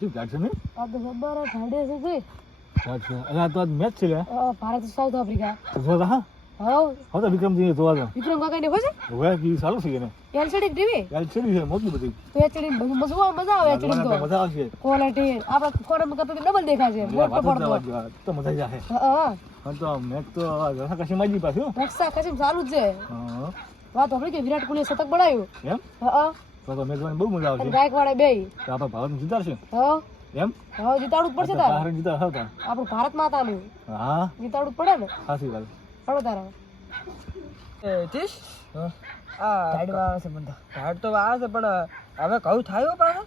તું ગાડ છે ને આ તો ખબર ઠાડે છે તે ગાડ છે અને આ તો આજ મેચ છે લે ભારત સાઉથ આફ્રિકા જોવા હા હાઉ હા તો વિક્રમજી જોવા દો વિક્રમ કાકા ને હોય હવે કી ચાલુ છે ને એલસીડી ટીવી યાર ચડી છે મોટી બધી તો એલસીડી મજા આવે એલસીડી તો મજા આવશે ક્વોલિટી આપણા ફોરમ કરતો ડબલ દેખાશે મોટો પડતો તો મજા જ આવે હા હા તો મેચ તો રસા કશી માજી પાછું રક્ષા કશી ચાલુ જ છે હા વાત આપણે કે વિરાટ કોહલી શતક બનાવ્યું એમ હા તો મેચમાં બહુ મજા આવશે ગાયકવાડે બે તો આપણે ભારત જીતાડશે હા એમ હા જીતાડવું જ પડશે તારે ભારત જીતા હતા આપણું ભારત માતાનું હા જીતાડવું પડે ને સાચી વાત હળો તારા તીશ ટાઈડ આવે છે બંધા ટાઈડ તો આવે છે પણ હવે કહું થાય પાછા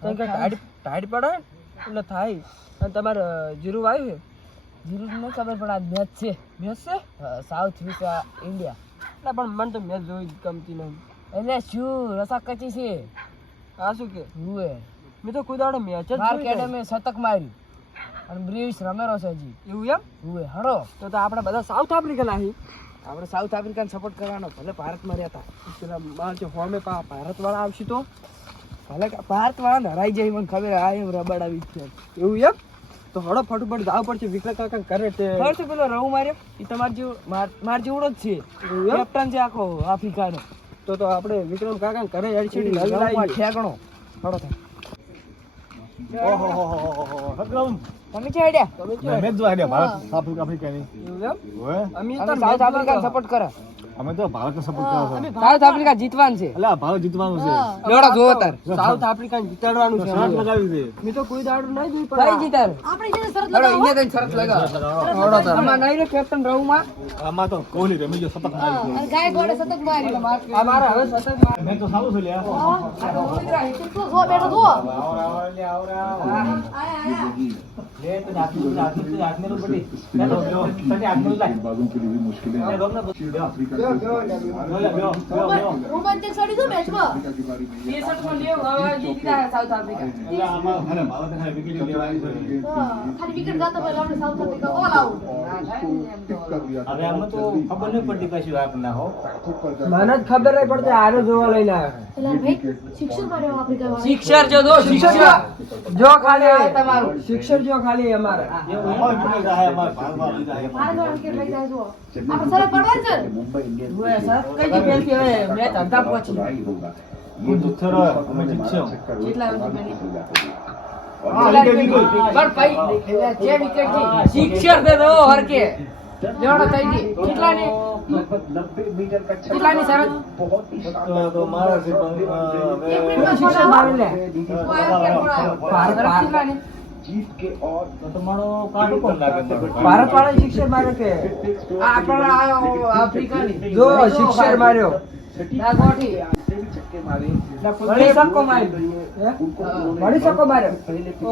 કેમ કે ટાઈડ પડે એટલે થાય અને તમારે જીરું આવ્યું છે જીરું નહીં ખબર પણ આ મેચ છે મેચ છે સાઉથ આફ્રિકા ઇન્ડિયા ના પણ મને તો મેચ જોઈ ગમતી નહીં એટલે શું રસા કચી છે આ શું કે હુએ મેં તો કોઈ દાડો મેચ જ માર જોઈ કેડમે શતક માર્યું અને બ્રિવિસ રમેરો છે હજી એવું એમ હુએ હળો તો આપણે બધા સાઉથ આફ્રિકન આવી આપણે સાઉથ આફ્રિકાને સપોર્ટ કરવાનો ભલે ભારતમાં રહેતા પેલા માર જે ફોર્મે ભારત વાળા આવશે તો ભલે ભારત વાળા હરાઈ જાય મને ખબર આ એમ રબડ આવી છે એવું એમ તો હળો ફટોફટ જાવ પડશે વિક્રમ કાકા કરે તે ખબર છે પેલો રવ માર્યો એ તમાર જેવો માર જેવડો જ છે કેપ્ટન છે આખો આફ્રિકાનો તો આપણે વિક્રમ કાકા કરે એલસીડી લાવી ઠેકણો હળો થાય ઓહો વિક્રમ તમે છે આઈડિયા તમે મેચ જોવા દે ભારત આફ્રિકાની એવું એમ ઓએ અમે અમે સાઉથ આફ્રિકાને સપોર્ટ કરે અમે તો ભારતને સપોર્ટ કરો છો સાઉથ આફ્રિકા જીતવાનું છે એટલે ભારત જીતવાનું છે લેવડો જોવો તાર સાઉથ આફ્રિકા જીતાડવાનું છે શરત લગાવી દે મેં તો કોઈ દાડું નહીં જોઈ કઈ જીતાર આપણે જે શરત લગાવો અહીંયા કઈ શરત લગાવો હળો તાર આમાં નહીં રે કેપ્ટન રવમાં આમાં તો કોહલી રમી જો સતત મારી અને ગાયકવાડે શતક માર્યું આ મારા હવે સતત મેં તો સારું છે લ્યા આ તો ઉતરા હિત તો જો બેઠો જો લે તો હાથને તો પડી લે તો લો સટી હાથને લાય बाजों के लिए भी मुश्किलें हैं अफ्रीका રોમાંચક સાડી જો મેચમાં की बारी में ये 63 માં લેવ હવે જીતી સાઉથ આફ્રિકા એટલે આમાં હરે ભારત ખાલી વિકેટ લેવાની છે ખાલી વિકેટ ગાતો પહેલા આપણે સાઉથ આફ્રિકા ઓલ આઉટ टिक कर दिया હવે આમાં તો ખબર નહીં પડતી કશું આપણને હો મને જ ખબર નહીં પડતી આરે જોવા લઈને આવ્યો પેલા ભાઈ શિક્ષણ માર્યો આફ્રિકા વાળા શિક્ષર જો શિક્ષર જો ખાલી તમારું શિક્ષર જો ખાલી અમારે અમાર વિકેટ જાય અમાર ભારતમાં જાય ભારત વાળા વિકેટ લઈ જાય જો આપણે સરળ પડવાનું છે मुंबई इंडियंस હુએ સર કઈ દી ફેલ કે મેચ અડધા પહોંચી ही होगा ये दुखर અમે જીતશું કેટલા વિકેટ પણ ભાઈ જે વિકેટ શિક્ષર દે દો હર કે લેવડો થઈ ગઈ કેટલાની लगभग 90 मीटर का કેટલાની શરત बहुत ही તો મારા છે પણ એક હવે મિનિટ શિક્ષર મારી લે ભારત કેટલાની जीत के और તમારો કાઢો કોણ લાગે ભારત વાળા શિક્ષર માર્યો કે આપણા આફ્રિકાની જો શિક્ષર માર્યો ના ગોઠી से भी छक्के मारे વળી સકો માર્યો વળી સકો માર્યો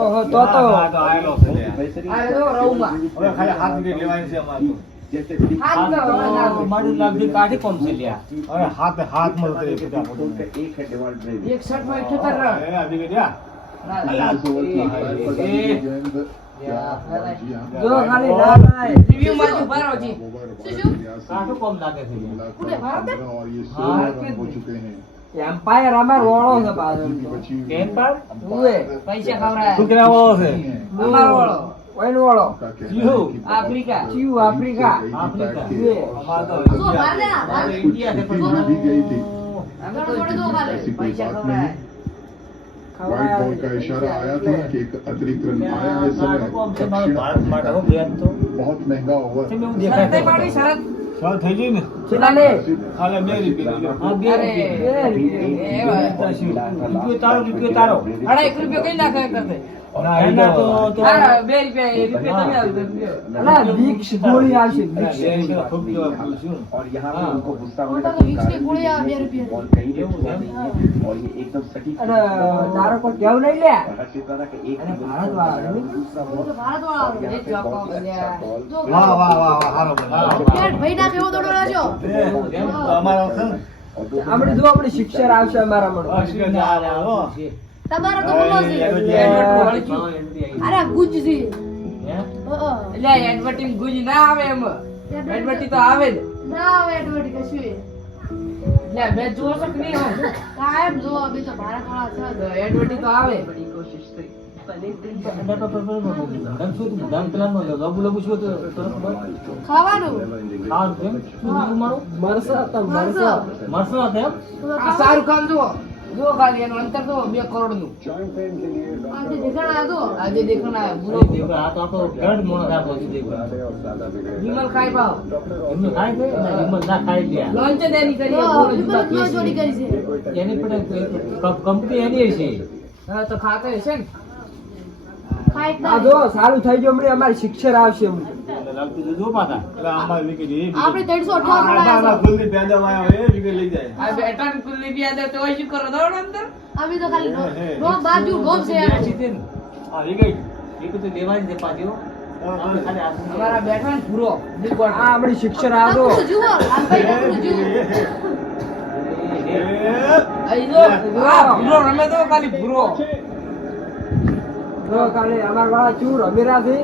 ઓહો તો આયેલો છે લે. बेहतरीन આ જો રવમાં હવે ખાલી હાથ વિકેટ લેવાની છે અમાર તો जैसे હાથ નો મારી લાગતી કાઢી કોણ છે લ્યા અરે હાથ માં તો એક का एक है डिवाल्ड ब्रेव 61 માં 78 રન એ આ વિકેટ યા જો ખાલી ના થાય રિવ્યુ માં જો ભરો જી કાઢો કોણ લાગે છે લ્યા. કોને ભારત और ये हाँ, 16 रन हो चुके हैं એમ્પાયર અમાર વાળો છે પાછો बची हुई કેમ પર હુએ પૈસા ખવડાય તું કેના વાળો છે અમાર વાળો ઓઈન વાળો का कहना જીહુ. है कि આફ્રિકા ચીવ આફ્રિકા આફ્રિકા હુએ અમાર તો જો ભારત ના ભારત ઇન્ડિયા છે जीती हुई भी गई थी અમે તો જોડે દો ખાલે ऐसी कोई પૈસા बात नहीं ખવડાય व्हाइट बॉल का इशारा आया था कि एक अतिरिक्त रन आया है इस समय કાઢો કોણ છે મારો ભારત માટે હો બેન તો बहुत महंगा ओवर કેમ એવું શરત દેખાય પાડી શરત ચાલ થઈ ગઈ ને કેટલા લે ખાલી 2 રૂપિયા લ્યો. હા 2 અરે રૂપિયા રૂપિયો તારો રૂપિયો તારો અડા 1 રૂપિયો કઈ નાખે કરતે ના એના તો હા 2 રૂપિયા તમે આલ દો અલા વિક્ષ ગોળી આવશે વિક્ષ બે રૂપિયા ખૂબ જો આપું છું और यहाँ पे हाँ। उनको गुस्सा और होने तो का वीक्स की गोली आ 2 रुपये बॉल कहीं भी એવું छुआ એમ? नहीं है और ये एकदम सटीक અને તારો કોઈ કેવું નહીં લે और हर्षित राणा के एक अरे ही भारत बॉल वाला पर नहीं? दूसरा वो बॉल तो भारत वाला और यहाँ एक पे जॉब का बहुत हो अच्छा गया बॉल जो વાહ વાહ વાહ વાહ હારો બોલ્યો. पेट भाई ना केવો દોડો રાજો એમ તો અમારો છે ને और दो આપણે જો આપણી શિક્ષર આવશે અમારા મન અશ્વિન ને આ હાલો. તમારો તો બોલો છે અરે ગુજ છે હે? એટલે એડવર્ટિંગ ગુજ ના આવે એમ એડવર્ટિંગ તો આવે જ ના આવે એડવર્ટી કશું એટલે મેં જોવો છો કે નહીં કાયમ જો અભી તો ભારત વાળા છે એડવર્ટિંગ તો આવે ખાવાનું મરસા હતા મરસા. આ શાહરુખ ખાન જુઓ જુઓ ખાલી એનું અંતર જુઓ 2 કરોડ નું આજે દેખાણા હતો આજે દેખણ આયા બુરો વિમલ ખાઈ પાવ લોન્ચ જ એની કરી વિમલ ચોરી કરી છે હા તો ખાતો હશે ને ખાઈ જ આ ના જો સારું થઈ ગયું હમણાં અમારી શિક્ષર આવશે હમણાં. આપણે 358 આ બેટા ને કુલ્લી બી આદે તો શું કરો દોડ અંદર અમે તો ખાલી નો બાજુ ગોમ છે યાર અમારા બેઠા ને પૂરો આ આપણી શિક્ષર આવજો. આપણું જુઓ આ ભાઈ આપણું જુઓ અહીં જો પૂરો રમે તો ખાલી પૂરો જો કાલે અમાર વાળા ચૂર અમીરા છે.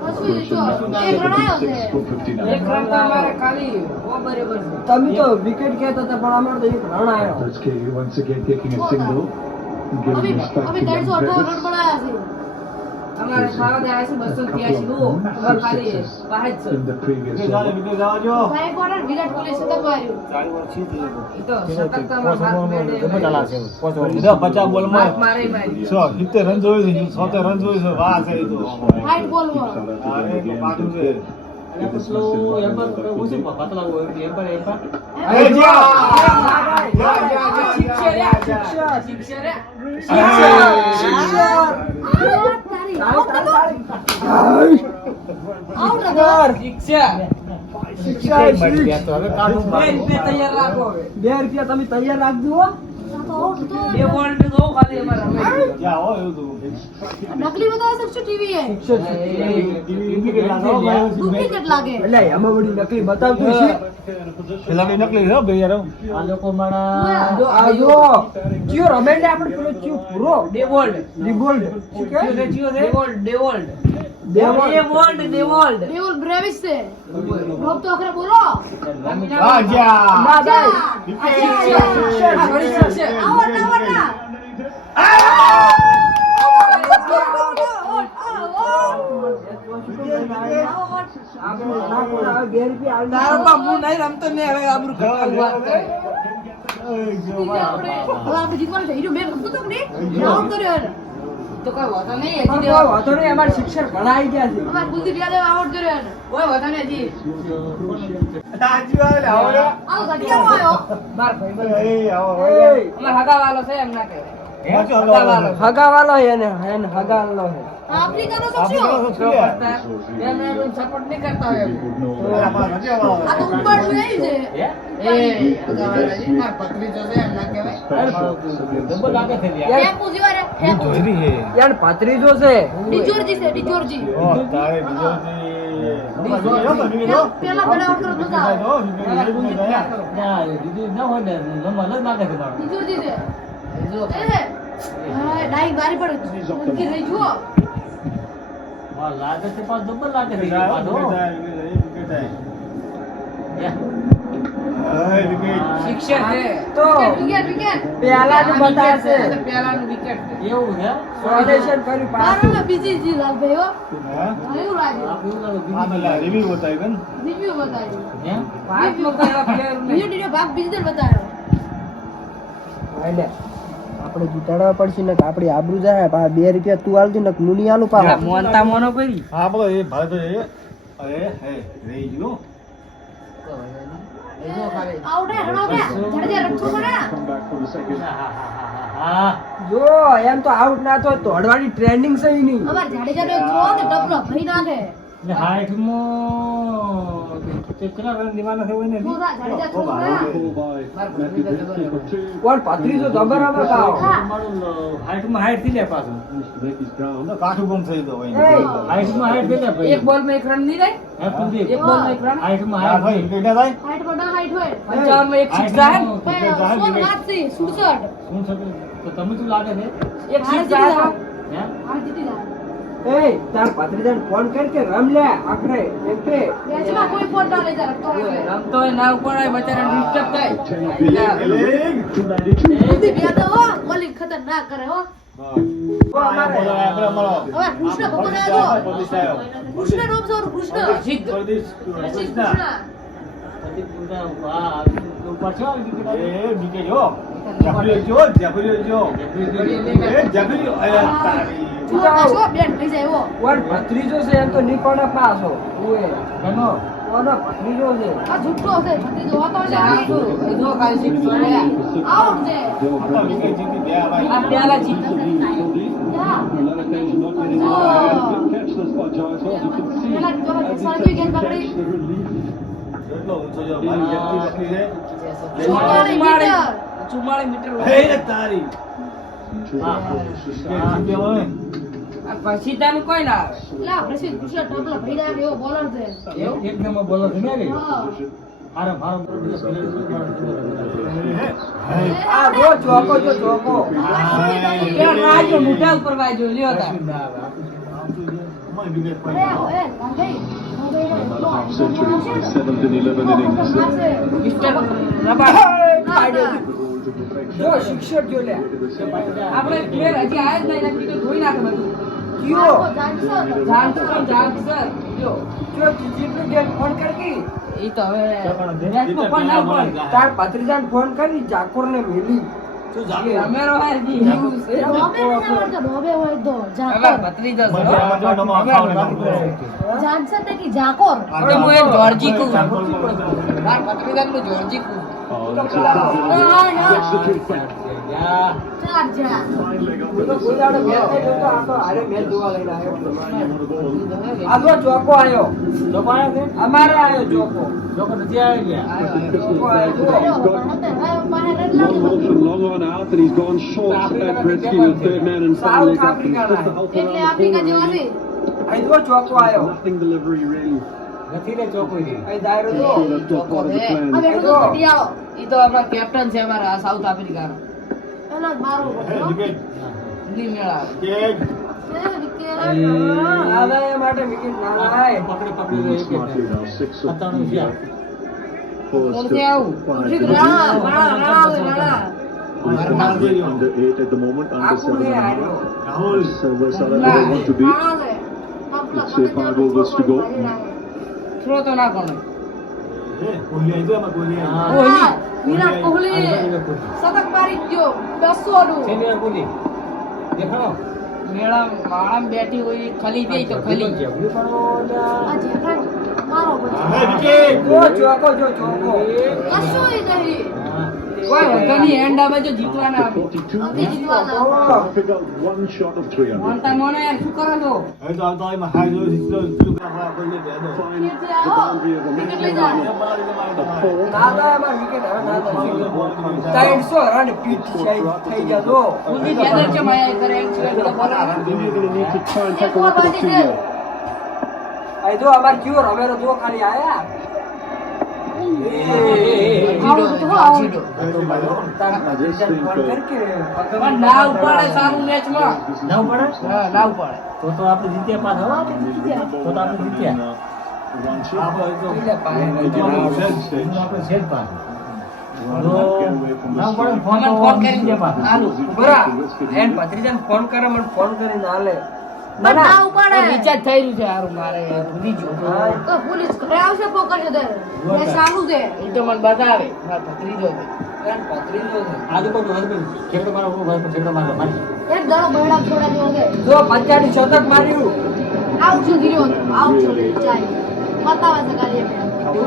કશું જો એક રણાયો છે એક રન તો અમારે ખાલી ઓ બરાબર છે તમે તો વિકેટ કહેતા હતા પણ અમારે તો એક રન આવ્યો. SK once again taking a single, giving us back અમે to 358 100. રન બનાવ્યા છે અમારે ખાવા દે છે 283 નું અમારે ખાલી પાંચ છે In the previous over. ભાઈ કોણ વિરાટ કોહલી શતક માર્યું ઈ તો શતક તો અમારા હાથ બેડે હાથ મારે મારી હાઈટ બોલમાં આઉટ હતો શિક્ષા શિક્ષા બે રૂપિયા તૈયાર રાખો હવે 2 રૂપિયા તમે તૈયાર રાખજો હો. આઉટ હતો બે બોલ તો દો ખાલી અમારે રમે નકલી બતાવી શકશો ટીવી એ શિક્ષક છે. ડુપ્લિકેટ લાગે એટલે એમાં બધી નકલી બતાવતું છે. આ જો ચિયો રમે ને આપણે પેલો ચિયો પૂરો ડેવોલ્ડ રિબોલ્ડ શું કે ડેવોલ્ડ ડેવોલ્ડ દેવોલ્ડ. ડેવોલ્ડ ડેવોલ્ડ મેહુલ બ્રેવિસ છે રોબ તો આખરે બોલો ના જાય. આપણે ના પણ હવે 2 રૂપિયા આલી તારો બાપ હું નહીં રમતો ને હવે આબરૂ ઘટાડવાની વાત કરે આપણે જીતવાનું છે હીરો મેં રમતો તો ને આઉટ કર્યો એને તો કોઈ વાતો નહીં પણ હજી કોઈ વાંધો નહીં, અમારા શિક્ષક ઘણા આવી ગયા છે. અમાર કુલદીપ યાદવ આઉટ કર્યો એને કોઈ વાતો નહીં હજી આવો ઘટિયામાં આવ્યો માર ભાઈ એ, અમાર હગાવાલો છે એમ ના કહે હગાવાલો હગાવાલો છે એને હગાવાલો છે. આફ્રિકાનો સક્ષો એમ સપોર્ટ નહીં કરતા હોય એમ. આ તો ઉંબરનું એ છે એ હગાવાલો છે માર ભત્રીજો છે એમ ના કહેવાય ટેમ્પો જીવા રે ટેમ્પો યાર ભત્રીજો છે. ડિજોરજી છે ડિજોરજી પેલા આઉટ કરો મજા આવે ડિજોરજી છે જો એ હા ડાઈંગ બારી પર ઉનકી રહી જુઓ શિક્ષક છે તો વિકેટ વિકેટ પહેલાનું બતાવશે. પહેલાનું વિકેટ છે સોલ્યુશન કર્યું પાછું. બારમાં બીજી જી લાલભાઈ હો એવું લાગે રિવ્યુ બતાવ્યું ભારતમાં કયા પ્લેયર નહીં વિડિયો ભાગ બીજી દર બતાવ્યો હાલે. આપણે જીતાડવા પડશે ને આપણી આબરૂ જાય. 2 રૂપિયા તું આલતી ને મુની આલું પા. મોનતા મોનો કરી આઉટ હે રણો બે જડજે રખો પડે જો એમ તો આઉટ ના તો દોડવાની ટ્રેન્ડિંગ છે ઈ નહીં. અમાર જાડેજાનો એક થયો ને ટપલો ભરી નાખે થોડા જાડેજા થોડા માર ભત્રીજો જબર કોણ ભત્રીજો જબર હવે પાવ. એક બોલ માં એક રન નહીં રહે એક બોલ માં એક રન હાઈટ પર ના હાઈટ હોય 55 માં એક સિક્સા હે સોન વાતથી 67 એક સિક્સા હે હાર જીતી જાય એ તાર ભત્રીજાને ફોન કર કે રમ લે આખરે એમ કે મેચમાં કોઈ ફોન ના લઈ જાય રખતો રમતો હોય ના ઉપર હોય બચારા ડિસ્ટર્બ થાય કુલદીપ યાદવ હો બોલિંગ ખતરનાક કરે હો હવે કૃષ્ણ ભગવાન આવ્યો કૃષ્ણ રૂપ જોર કૃષ્ણ સિદ્ધ કૃષ્ણ જો બેન થઈ જાય એવો વન ભત્રીજો છે એમ તો નીકોને પાસો ઓએ ઘણો ઓનો ભત્રીજો છે આ જુઠ્ઠો છે ભત્રીજો હોતો છે જો કાલ શીખતો રે આઉટ છે આ પ્યાલા જીત યા પેલા જો સાચી ગેમ પકડી ચુમ્માળી મીટર પછી તાનું કોઈ ના આવે લા પ્રસિદ્ધ કૃષ્ણ ટોપલા ભઈડા એવો બોલર છે આ જો ચોકો જો ચોકો એ રાજો મોઢા ઉપર વાજો લ્યો તા Half century, 7th and 11 innings. Mister રબાડ જો શિક્ષક જો લે આપણે પ્લેયર હજી આયા જ નહીં નથી તો જોઈ નાખે બધું કયો જાગસર લ્યો જો જેટલું ગેમ ફોન કરકી ઈ તો હવે મેચમાં પણ ના પડે તાર ભત્રીજાને ફોન કરી જાકોર ને મેલી રમેરો હે જી એવું છે હવે ભત્રીજો જાકોર હવે હું એ જોર્જી કુ માર ભત્રીજાનું જોર્જી કુ ચાર જા કોઈ દાડો મેચ નહીં જોતો આ તો હારે મેચ જોવા લઈને આવ્યો આ જો ચોકો આયો અમારે આયો ચોકો ચોકો આયો From long on out, and he's gone short at Gretzky with third man and finally got him just out એટલે આફ્રિકા જેવા છે આ જો ચોકો આયો nothing delivery really. આ દાયરો જો Sure, that's not part of the plan. આ બેઠો તો પટિયાઓ ઈ તો આપણા કેપ્ટન છે અમારા સાઉથ આફ્રિકાનો એનો જ મારો ની મેળા આદાય માટે વિકેટ ના લાય Smartly now, 6 of the first કોણથી આવું? under 8 at the moment, under 7 and a half. So where's South Africa want to be? Let's say 5 overs to go. Throw તો ના કોણ વિરાટ કોહલી શતક મારી ગયો 200 નું મેળા માળામાં બેઠી હોય ખલી ગઈ તો ખલી આ જેઠા મારો પછી જો ચોકો જો ચોકો કશું નહીં કોઈ વાંધો નહીં એન્ડ આવે જો જીતવાના આવે 42. South Africa one shot of 300. મોટા મોને યાર શું કરો છો Finds the boundary of the wicket લઈ જા the four. દાદા અમાર વિકેટ હવે ના 300 રન પીટ થઈ ગયા જો ખુદી બેદર છે માયા કરે એક છે એટલે બોલા India going to need to try and take a એક look વાર at the બાકી field છે here. આ જો અમાર ક્યો રમેરો જો ખાલી આયા આવું તો આવું I just think પણ ના ઉપાડે સારું મેચમાં ના ઉપાડે હા ના ઉપાડે તો આપણે જીત્યા પાછા તો આપણે જીત્યા one shot. આપણે set pass Get away from the ના પડે screen. ફોન ફોન કરીને દે પાછા હાલો બરા એન ભત્રીજાને ફોન કરે મને ફોન કરીને હાલે પણ ના ઉપાડે રિચાર્જ થઈ રહ્યું છે હારું મારે ભૂલી ગયો તો પોલીસ ઘરે આવશે પકડશે તે એ સારું છે એ તો મને બતાવે મારા ભત્રીજો છે એન ભત્રીજો છે આજે કોઈ હરબી ખેડો મારો ભાઈ પર ખેડો મારો મારી એક દાડો બહેડા છોડા જેવો છે જો 50 ની શતક માર્યું આઉટ સુધી રહ્યો આઉટ સુધી ચાલી બતાવે છે ખાલી એમ. South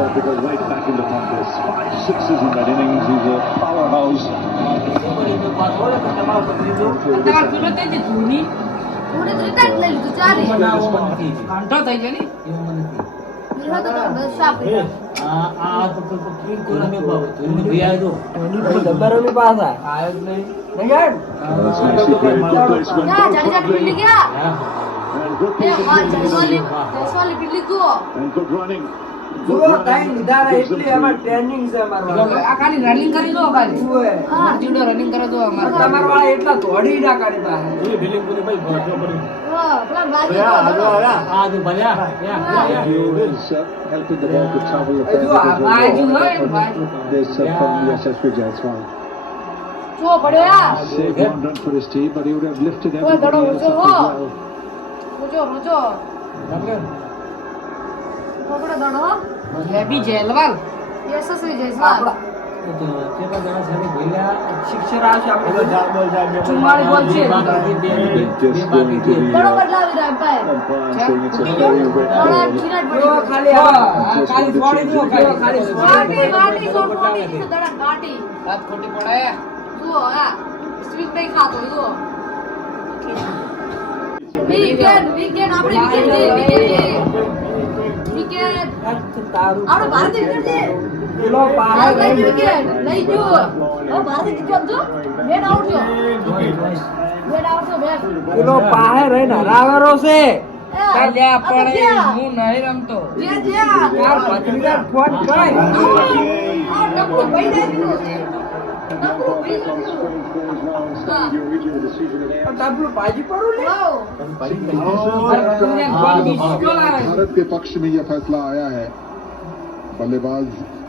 Africa right back in the contest. 5 sixes in that innings. He's a powerhouse. તમારે પેલો તે જે ધોની પૂરે તો રિટાયર લઈ લીધું ચાલી કાંઠો થઈ ગયો ને નિર્ણય તો બસ સાફ ડબ્બારોની પાસે આયો જ નહીં યાર That's nicely played. Good placement. જા Good જાડી જાડી પીલી dribbling. ગયા And good એ હા positioning. જસવાલી પીલી જુઓ And good running. જો ટાઈમ લીધા એટલી અમાર ટ્રેનિંગ છે અમાર આ ખાલી રનિંગ કરી દો ખાલી ઓએ હા જીડો રનિંગ કરો તો અમારે તમાર વાળા એટલા દોડી ના કાઢી પાસે હા પેલા વાજી Is helping the ball to travel. જો આ બાજુ હોય ને બાજુ There's from Yashasvi Jaiswal. જો પડ્યો યાર Save one run for his team, but he would have lifted ઓય everybody દડો else ઊંચો up હો as well. ઊંચો પકડો દડો હેપી જેલવાલ યશસ્વી જયસ્વાલ કેટલા જણા સાથે બોલ્યા શિક્ષર આવશે આપણે ચુમ્માળી બોલ છે Just going to be દડો બદલાવી રહ્યા umpire umpire saying it's a very wet દડો ball. કિનાર જો પડી ખાલી ખાલી છોડી દો ખાલી ગાટી ગાટી સોટ મોટી છે દડા ગાટી હાથ ખોટી પડાય જુઓ આ સ્વિંગ નહીં ખાતો જુઓ વિકેટ આપણી વિકેટ તારું આપણે ભારત વિકેટ છે પેલો ભારત પાહે વિકેટ લઈ જો ઓ ભારત વિકેટ જો બેન આઉટ જો બેન આઉટ જો બેન પેલો પાહે રહીને હરાવેરો છે કાલ્યા પણ હું નહીં રમતો જે યાર પત્રીદાર ફોન કર આ ડબલું ભાઈ દે ડબલું ભાઈ દે ડબલું બાજી પડું લે भारत के पक्ष में यह फैसला आया है बल्लेबाज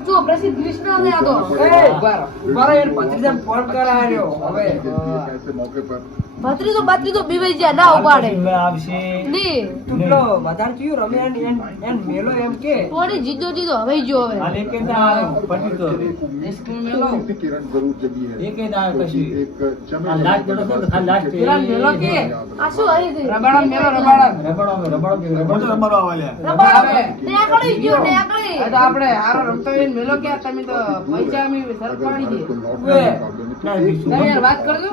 જો પ્રસિદ્ધ કૃષ્ણ ને આ તો એ બરાબર એને પત્રીદાર ફોન કરાવ્યો હવે ऐसे मौके पर બત્રી તો બીવાઈ જાય ના ઉપાડે આવશે ની તું પેલો વધારે થયું રમે એન મેલો એમ કે થોડી જીતો હવે જો હવે આ લેકે ના પટી તો की किरण जरूर जगी है લેકે ના કશી एक આ લાસ્ટ જડો છે તો ખાલી લાસ્ટ પેલા મેલો કે આ શું હરી ગઈ રબાડા મેલો રબાડા રબડો રબાડો ને આગળી ગયો ને આગળી આ તો આપણે હારો રમતો હોય ને મેલો કે તમે તો પૈસા અમે સરપાડી દે તમે યાર વાત કરજો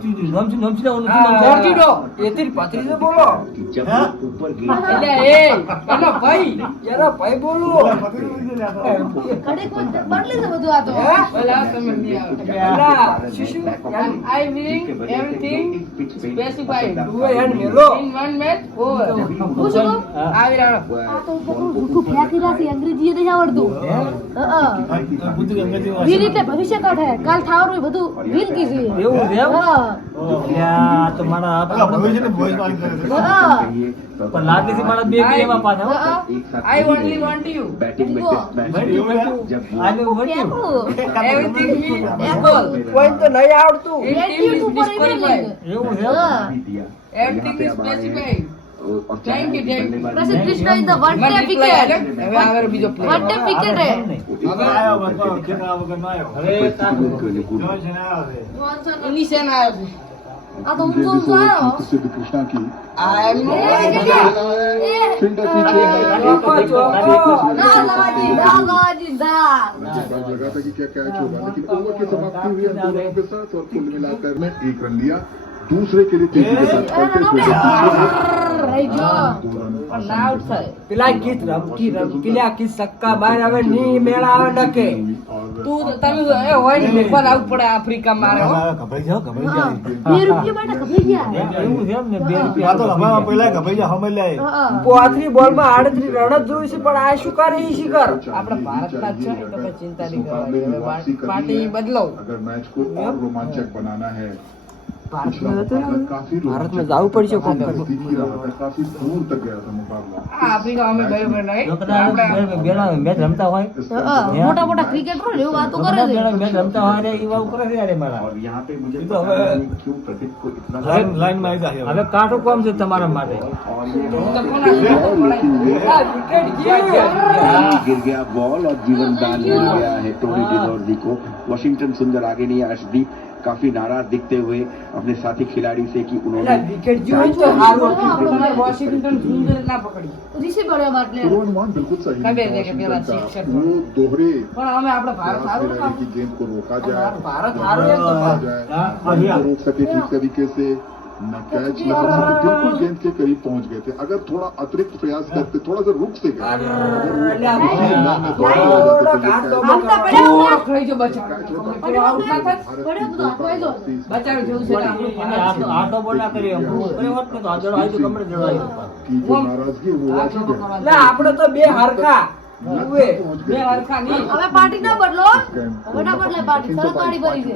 મોરચીડો એથી પત્રીજો બોલો એટલે એ એનો ભાઈ બોલો કડે કોઈ બદલે છે બધું આ તો પેલા તમે પેલા શિશુ આઈ વિલિંગ એવરીથિંગ સ્પેસિફાઈડ તું એન મેલો ઇન વન મેચ ફોર હું શું આવી રહ્યો આ તો ભૂખું ફેંકી રાસી અંગ્રેજી નહીં આવડતું વીર એટલે ભવિષ્ય કાઢે કાલ થાવરું એ બધું વીર કીધી એવું છે એમ? હા તો મારા હા પણ લાગે છે મારા બે એવા પાછા હો. આઈ ઓન્લી વોન્ટ યુ बैटिंग में टेस्ट मैच આને વળ્યું. એવરીથિંગ વી ઇક્વલ કોઈ તો નહીં આવડતું ઉપર ડિસ્ક્વોલિફાઈડ એવું છે એમ? હા everything is specified thank you Prasidh Krishna is the one day wicket હવે આવે બીજો પ્લે વન ડે વિકેટ હે હવે તાકું. જોન્સન ઇનિશન આવ્યો છે આ તો ઊંચો ઊંચો આવ્યો सिद्ध कृष्णा की આઈ એમ फील्डर पीछे है ના લવાજી દા मुझे बात लगा था कि क्या कैच होगा लेकिन ओवर की समाप्ति हुई हम दोनों के साथ और कुल मिलाकर में एक रन लिया दूसरे के लिए तेजी के साथ चलते हुए રહી જો પણ ના આઉટ થાય પેલા ગીત રમકીલા કી સક્કા બહાર આવે ની મેળા આવે ડકે તું તમે એ હોય ને બેફાન આઉટ પડે આફ્રિકા મારે હો ₹2 માટે કભી ગયા એવું છે એમ ને 2 રૂપિયા પોથરી બોલમાં 38 રન જ જોઈ છે પણ આ શું કરે ઈ શિખર આપણે ભારતના જ છે તો કઈ ચિંતા નહીં मुकाबले में वापसी કરવાની પાર્ટી करनी है બદલો अगर मैच को और रोमांचक बनाना है भारत पिछला में तो मुकाबला काफी भारत में रोमांचक जाऊ पड़ी है था, नजदीकी रहा था, काफी दूर तक गया था मुकाबला આ આફ્રિકા અમે ગયો કે નહીં છોકરા બેડા મેચ રમતા હોય મોટા મોટા ક્રિકેટર એવું વાતો કરે છે મેચ રમતા હોય ને ઈ વાવ કરે છે યાર મારા और यहाँ पे मुझे तो पता हमें- नहीं क्यों प्रदीप को इतना હવે કાઠું કોમ છે તમારા માટે और હું તો કોણ આ વિકેટ गिर गया बॉल और जीवन दान मिल गया है टोनी डिनोर्जी को। वॉशिंगटन सुंदर आगे नहीं है, अर्शदीप काफी नाराज दिखते हुए अपने साथी खिलाड़ी से कि उन्होंने વિકેટ જો તો હારું આપણે વોશિંગ્ટન સુંદર ના પકડી ઋષિ બળ્યો બાર પ્લેયર पूर्वानुमान बिल्कुल सही कभी नहीं था देखे पहला वॉशिंगटन का। शिक्षक वो दोहरे પણ અમે આપણે ભારત प्रयास સારું में કામ रहे कि गेंद को रोका जाए भारत हारो है तो रोका जाए गेंद को रोक सके ठीक तरीके से न कैच लगा सके बिल्कुल गेंद के करीब पहुंच गए थे अगर थोड़ा अतिरिक्त प्रयास करते थोड़ा सा रुक से गए अगर वो આમતા પડ્યા ખાઈ જો બચાવ પેલો આઉટ ના થાય પડ્યો બધો આખો જો બચાવ જેવું છે ને આપણું એને આટો બોલ ના કરી એમ કરે હોત ને તો આ જડો આવી તો કમરે જડો આવી की जो नाराजगी वो वाकई है આપણે તો બે હરખા ઉવે, पहुंच બે गए હરખા નહીં. હવે પાર્ટી ના બદલો હવે ના બદલે પાર્ટી તરત પાર્ટી ભરી છે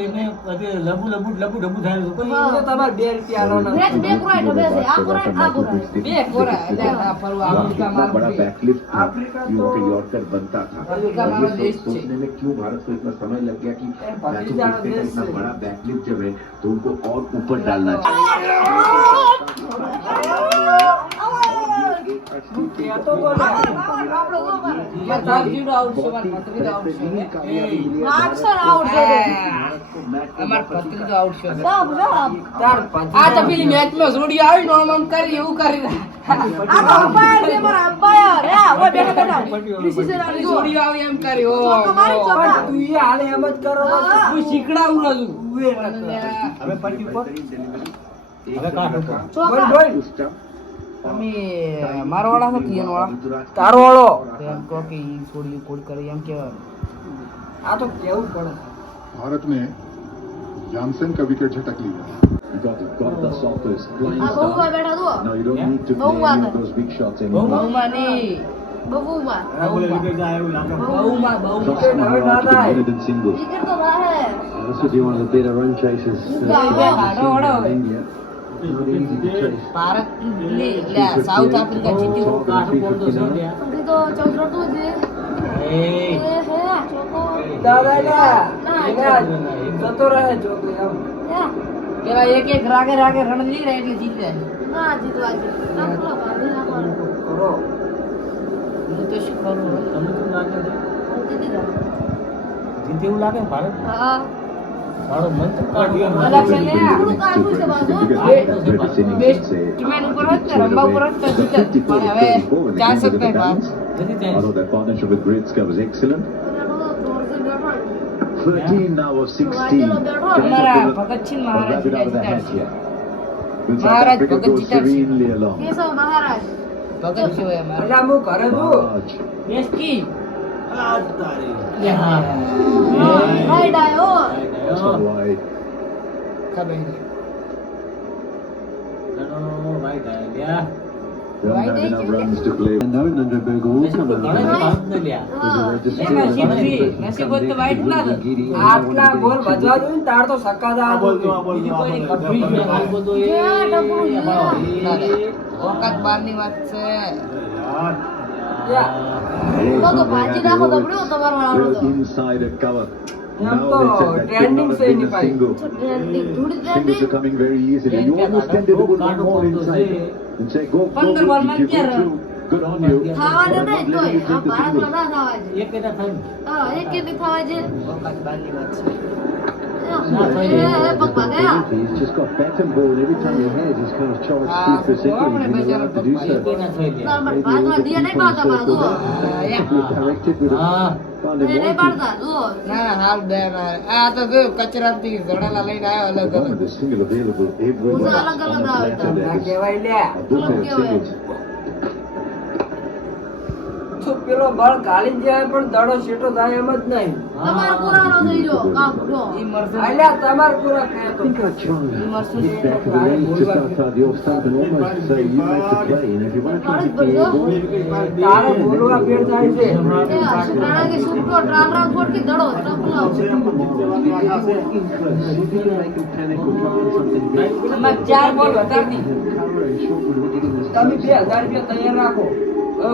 એને પછી લબુ ડબુ થાય છે. તો ઈ તો તમારે 2 રૂપિયા આલવાના. મેચ બે કોરાય ઢબે છે આ કોરાય આ કોરાય બે કોરા એટલે આ ફરવા इतना આફ્રિકા बड़ा મારું बैकलिफ्ट था अफ्रीका कि वहाँ पे तो- यॉर्कर बनता था अफ्रीका और हमारा ये देश सोचने में क्यों भारत को इतना समय लग गया कि मैचों भतीजा देखते हैं देश इतना से। बड़ा बैकलिफ्ट जब है तो उनको और ऊपर डालना चाहिए કહેતો તો ને. મારા તાર જીવડો આઉટ છે મારા પત્રી આઉટ છે માર્ક્સર આઉટ છે અમાર પત્રી તો આઉટ છે સબ સબ તાર આ તો પેલી મેચ માં જોડી આવી નો આમ કરી એવું કરી આ તો અમ્પાયર છે મારા અમ્પાયર હે ઓય બેઠા બેઠા ડિસિઝન આવી જો જોડી આવી એમ કરી ઓ ચોક્કા મારી ચોક્કા પણ તું ઈ હાલે એમ જ કરો ને. હું શીખડાવું છું ઉવે નકર. હવે પટ્ટી ઉપર હવે કાઢો બોલ ચોક્કા બોલ. તમે મારવાળા છો કિયન વાળા તારો વાળો. તો એમ કહો કે ઈ છોડી કોડ કરી એમ કે આ તો કેવું પડે. भारत ने जानसन का विकेट झटक लिया got the softest flying આ બહુમાં start. બેઠા જુઓ Now you don't need to Bhau play any Mata. of those big shots anymore. બહુમાં નહીં બહુમાં આ બોલે વિકેટ જાય એવું લાગે. બહુમાં Shots બહુમાં from હવે ના Maharashtra થાય. better than singles. વિકેટ તો થાહે Also, do you want a bit of run chases? કાઢો વડો India. Not easy to chase. Bharat એટલે સાઉથ આફ્રિકા જીત્યું કાઢો બોલતો છે ત્યાં. અમથી તો ચૌધરતું છે એ એ હે ચોકો દાદા લ્યા. ના. લ્યા, જતો રહે જોતો એમ. હે પેલા એક એક રાગે રાગે રણ નહીં રહે એટલે જીતે ના જીતવા છે ના પૂરો ભાગી નાખવાનો કરો. હું તો શું કરું તમને કેવું લાગે છે? જીતી જાવ જીતે એવું લાગે ને ભારત? હા સારો મન તો કાઢ્યો. અલગ છે ને થોડું કાઢવું છે બાજુ British innings બેસ્ટ say ટીમેન ઉપર હોત ને રંબા ઉપર હોત તો જીતે પણ હવે ચાન્સ જ નહીં ભારત નથી chance. although their partnership with Gretzky was excellent. 13 now of 16. हमारा Bhagat Singh Or Maharaj wrap it out of the hat here. Will South Maharaj Africa Bhagat go Ji Tarshi. serenely along? Keshav મહારાજ भगत सिंह है हमारा એટલે હું ઘરે છું. Raj. देश की આ જ તારી. यहाँ રાઈડ આયો That's all right. सब है ઘણો right idea. Don't Why have did enough you- runs to play. And now Nandraberg will નસીબ તો ઘણા છે ભારતને લ્યા. नसीब तो वाइट ना આટલા બોલ વધવા જોઈએ ને તાર તો સક્કા જ આ આવવા બોલતો, જોઈએ. આ બોલતો, બીજું આ કોઈ બોલતો. કભી નહીં. આ બોલતો એ. ક્યાં ટપું છે? औकात बाરની વાત છે યાર. તો તો ભાજી નાખો તબડ્યો તમારો વાળો Well તો inside at cover. એમ Now તો they said that could trending not have છે been એની a પાસે. single. ટ્રેન્ડિંગ થોડી Singles are trending coming very easily. You almost tempted to put one more inside and say, go, go, Pandra ball if you માં go through. Good on you. થવા દે But નહીં not તોય letting you આ take the ભારતમાં single. ના થવા છે એક એના થાય ને. હા એક કેટલી થવા છે औकात बाરની વાત છે એ પગ ભાગ્યા He's just got better ball every time he heads. He's kind of Charles Ah, Steve for so second. He's been allowed to do એક so. એના થાય લ્યા. નોર્મલ ભારતમાં દિયા નહીં પાડતા બાજુ Directed with હા. found એ નહીં him wanting. પાડતા જુઓ ના હાલ બે આ તો જો કચરાથી ઘોડાલા લઈને આવ્યો અલગ One અલગ with the single available everywhere. Usa alang-alang on the daw platter ito. ના there. કહેવાય લ્યા. Both have Alam singles. તો પેલો બળ ગાલી જાય પણ દડો શેટો થાય એમ જ નહીં. તમારો પુરાણો થઈ ગયો કામ જો ઈ મરશે અલ્યા તમાર પૂરા કહે I તો. think I tried. Hit back of the range just outside the off stump and almost say you make the play. And if you want to keep the air ball, તારે બોલવા ફેર થાય છે. કારણ કે સુટકો ટ્રાલ રાઉન્ડ ફોડકી દડો ટપલાવ in close. If you make them panic or try something big, આમાં 4 બોલ વધાર દી Curran and Shortwood were getting this. તમે 2000 રૂપિયા તૈયાર રાખો. તો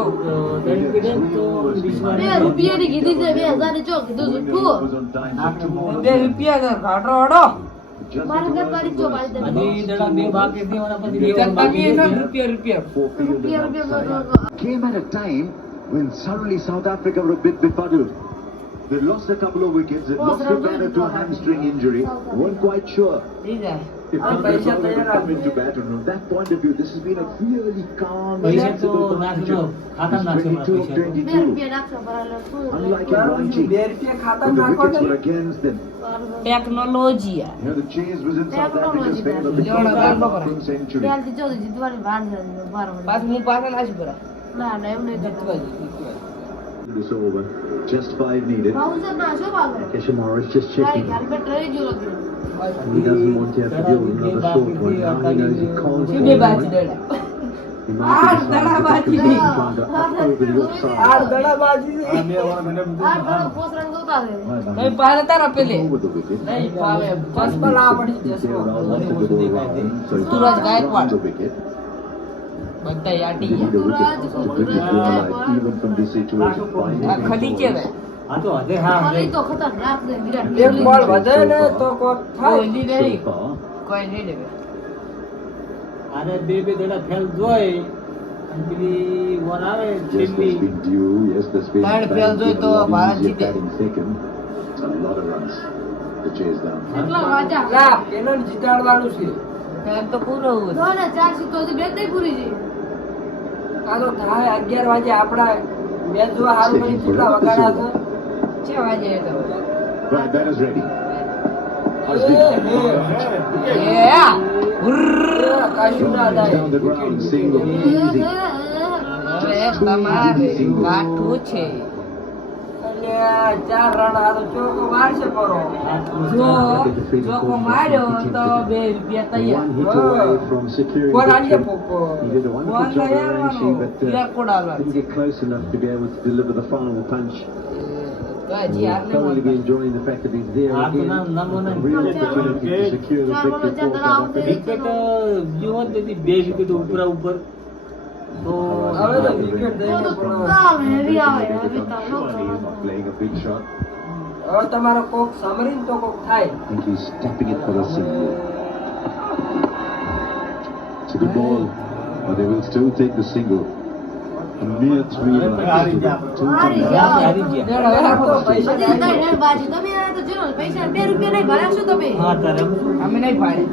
ત્રણ વિકેટ તો વિશ્વની 2 રૂપિયાની કીધી છે 2000 ની ચો કીધું Was જુઠ્ઠું on time for two more. 2 રૂપિયા ઘાટો હડો Just મારે into ઘર કરી ચો પાડી દે હજી દડા બે બાકી છે અને પછી બે વિકટ બાકી બાકી છે. છે રૂપિયા રૂપિયા four field રૂપિયા and outside. રૂપિયા Came at a time when suddenly South Africa were a bit befuddled. They lost a couple of wickets. They lost Savannah to a hamstring injury. Weren't quite sure થઈ જાય if Ah, South paisa Africa tayar would come aapne. into bat. And from that point of view, this has been a really calm, પૈસા તો sensible નાખજો partnership. ખાતા નાખજો It's 22 of પૈસા 22. 2 રૂપિયા નાખશો બરાબર શું Unlike in Ranchi, 2 રૂપિયા ખાતા when the નાખો wickets ને. were against them. Technology You know, the chase was in South Technology, Africa's favor Technology. because of Technology. that from century. ત્યારથી ચો જીતવાની વાર છે બરાબર પાછું હું પાછા નાશું કરા ના ના એમ નહીં કરતા This over. Just 5 needed. ભાઉસર ના શું ભાગે Keshamara is just તારી checking. ઘર पे ટ્રેન જો લખ્યું He doesn't want to have to deal with another short one. Now he knows he can't શું score બે one. બાજી ડેડા આઠ દડાબાજી હા. આઠ દડાબાજી આ બે વાર મને બધું આ ઘણો પોસરણ જોતા છે. નહીં પાડે તારા પેલે Over the wicket. નહીં ફાવે બસ પર આ પડી જશે They allow them to go around, so it's Suraj on Gaikwad. the wicket. બધા યાટી They need a wicket Suraj, to bring it home alive, even from this situation. આ ખડી કેવાય આ તો હદે હા ખાલી તો ખતરનાક છે વિરાટ એક કોહલી. બોલ વધે ને તો કોક થાય કોહલી So નહીં far, કોઈ નહીં દેવે આને બે બે દડા ફેલ જોઈ અને પેલી વર આવે yes, there's છેલ્લી been due. Yes, there's been Third fail batting to a lot Bharat easier જીતે. batting second. It's a lot of runs to chase down. કેટલા વાગ્યા? લા પેલો જીતાડવાનું છે એમ તો પૂરો હોય જો ને 4 સિત્તોતેર તો બેટ નહીં પૂરી છે. આ તો થાય 11 વાગે આપડા મેચ જોવા હારું કરી કેટલા વગાડ્યા છે 6 વાગે તો Right, batter's ready. કાશું ના થાય Down the ground, single, easy. હવે તમારે કાઠું છે અને 4 રન હારો ચોકો મારશે પરો જો ચોકો માર્યો તો 2 રૂપિયા તૈયાર One hit away from securing કોણ આલીએ victory. પોપો He did a wonderful job of arranging, but કોણ આવવાનું didn't get close enough to be able to deliver the final punch. હજી He'll હારને thoroughly be મળતા enjoying the fact that he's there Ah, again. number A nine. real opportunity to secure the ચાર બોલો victory ચાર for દડા South આવશે. Africa. Wicket જીવો તેથી બે વિકેટ ઉપર ઉપર તો હવે તો વિકેટ તો દઈને તો પણ ટૂંકા હેવી આવે હેવી તો ન Surely he's not playing a big shot. હવે તમારો કોક સમરીન તો કોક થાય I think he's tapping it for a single. It's a good ball, but they will still take the single. A mere 3 runs. હારી ગયા. Two હારી runs. ગયા. હારી ગયા હવે આ તો પૈસા હજી તો ત્રણ હેડ બાજી. તમે આ તો જો પૈસા 2 રૂપિયા નહીં ભર્યા છો તમે. હા તારે અમે નહીં પાડી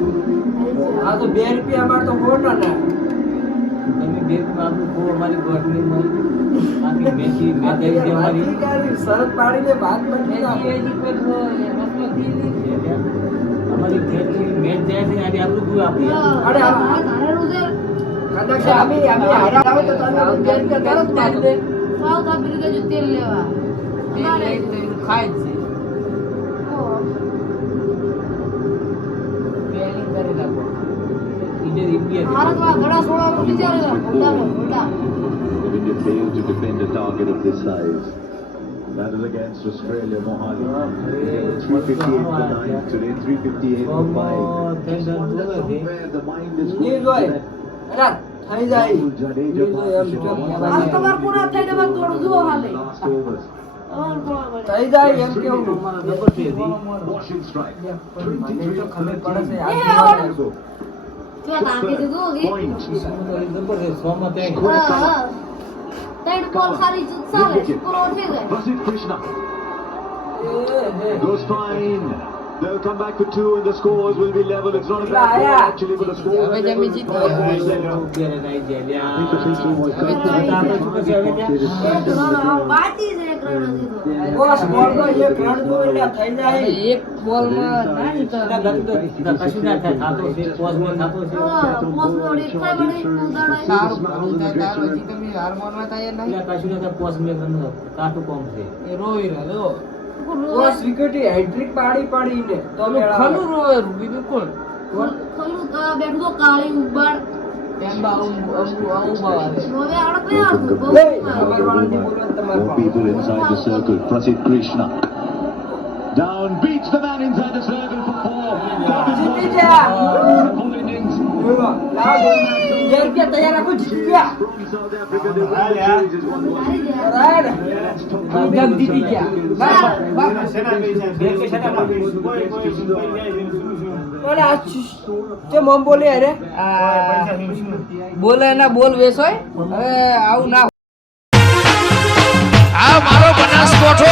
આ તો 2 રૂપિયા માર તો ખોટ ના તમે બે આપણું કો અમારી ગોઠવી મળી આખી મેચી મેચ આવી છે અમારી શરત પાડીને ભાગ બની હજી કોઈ રસમાં દીધી અમારી ખેતની મેચ જાય છે આજે આપણું શું આપણી અરે આ ધારેલું છે. કદાચ અમે હારા આવે તો તમે 2 રૂપિયા તરત મારી દે સાઉથ આફ્રિકા જો તેલ લેવા. અમારે ખાય જ છે ઓહ. ટ્રેનિંગ કરી નાખો ઇન્ડિયા ભારતમાં ઘણા સોળા ઉડી જાય ને. મોટા મોટા. But India failed to defend a target of this size. That is against Australia, Mohali. They were 358 for 9 today, 358 for 5. Somewhere the mind is ની going જોઈ to અરે થઈ જાય Rahul Jadeja ની જોઈ એમ જો આ તો તમારે પૂરા થઈ તમારે થોડું જુઓ હાલે. last overs. તમારે પૂરા પડે. થઈ જાય એમ કેવું જબર છે Washing strike. મને તો ખબર પડે છે એ આ આવડે. Go. જો તાકી દીધું ઈ. Point. જબર છે 100 માં ત્રણ હા, હા. ત્રણ બોલ સારી ચાલે પૂરો થઈ જાય. Prasid Krishna A goes fine. They'll come back for 2 and the scores will be level. It's not a bad Yeah, ball yeah. actually, but the score હવે will જમી level. JITO. Ball is level. I think the central was હવે cut. તો આપણે શું કહેવાય એક run આમ બાકી છે એક રન હજી તો. બોસ બોલનો એક રન દો એટલે થઈ જાય એક બોલમાં ના જીતો કશું ના થાય થતો છે પોઝમાં થતો છે હા, પોસ્ટ નો ડીપ થાય બધી ઉદાડાય. સારું ભલું થાય તાર પછી તમે હાર માનવા તૈયાર નહીં એટલે કશું ના થાય પોઝ મેં કાટું કોમ છે એ રોઈ રહ્યો બોસ વિકેટ હેટ્રિક પાડીને તો મેળા ખલું રોવે બીજું કોણ ખલું બેઠું તો કાળી ઉબાડ. એમ બા આવું બાવા હવે આવડત નહીં આવતું. બહુ લે ઉબાડ. ખબરવાળાની બોલવાનું તમારે More people inside the circle. Prasid Krishna. Down, beats the man inside the circle for 4. જીતી ગયા Full innings. બોલો લાવ 2 રૂપિયા તૈયાર રાખો જીતી ગયા From South Africa, they win the series. It's 1-1. હારી ગયા. રાઈટ Let's talk એકદમ about જીતી the ગયા South બા બા બોલે આ જે મમ બોલે અરે બોલે ના બોલ વેસોય હવે આવું ના આ મારો બનાસકોઠો